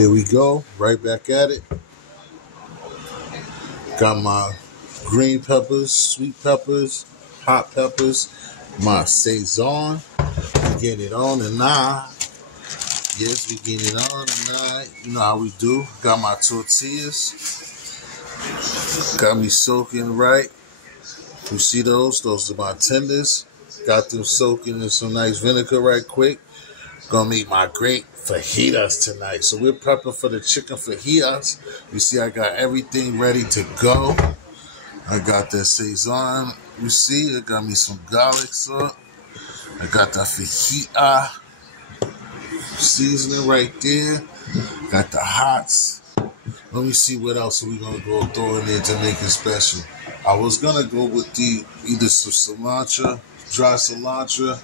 Here we go, right back at it. Got my green peppers, sweet peppers, hot peppers, my Saison. We getting it on tonight. Yes, we getting it on tonight. You know how we do. Got my tortillas. Got me soaking right. You see those? Those are my tenders. Got them soaking in some nice vinegar right quick. Gonna make my great fajitas tonight. So we're prepping for the chicken fajitas. You see I got everything ready to go. I got that Saison. You see, I got me some garlic salt. I got the fajita seasoning right there. Got the hots. Let me see what else we're gonna go throw in there to make it special. I was gonna go with either some cilantro, dry cilantro.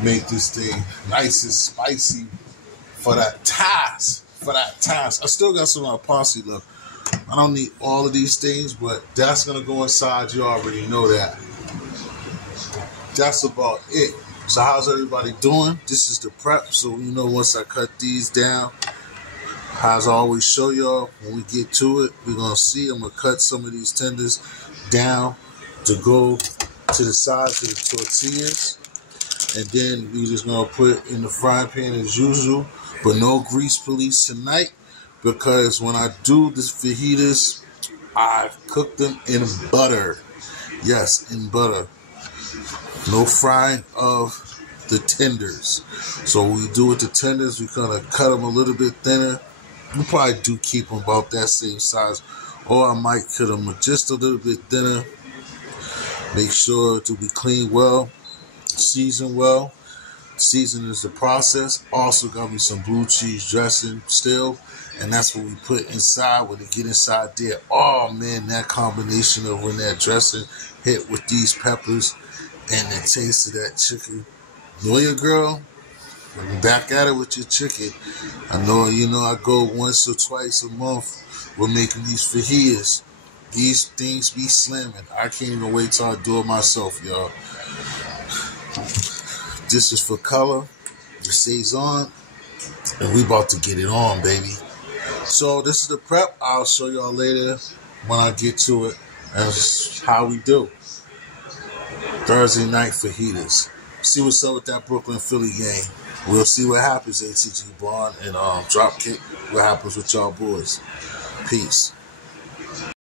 Make this thing nice and spicy for that task. I still got some of my parsley left. I don't need all of these things, but that's going to go inside. You already know that. That's about it. So how's everybody doing? This is the prep. So, once I cut these down, as I always show y'all, when we get to it, we're going to see. I'm going to cut some of these tenders down to go to the size of the tortillas. And then we just going to put it in the frying pan as usual. But no grease police tonight. Because when I do the fajitas, I cook them in butter. Yes, in butter. No frying of the tenders. So when we do with the tenders, we're going to cut them a little bit thinner. We probably do keep them about that same size. Or I might cut them just a little bit thinner. Make sure to be cleaned well. Season well. Season is the process. Also got me some blue cheese dressing still. And that's what we put inside when they get inside there. Oh man, that combination of when that dressing hit with these peppers and the taste of that chicken. Know your girl? I'm back at it with your chicken. I know, I go once or twice a month. We're making these fajitas. These things be slamming. I can't even wait till I do it myself, y'all. This is for color, the Saison, and we about to get it on, baby. So this is the prep. I'll show y'all later when I get to it. That's how we do. Thursday night fajitas. See what's up with that Brooklyn Philly game. We'll see what happens, ATG Barn and Dropkick. What happens with y'all boys. Peace.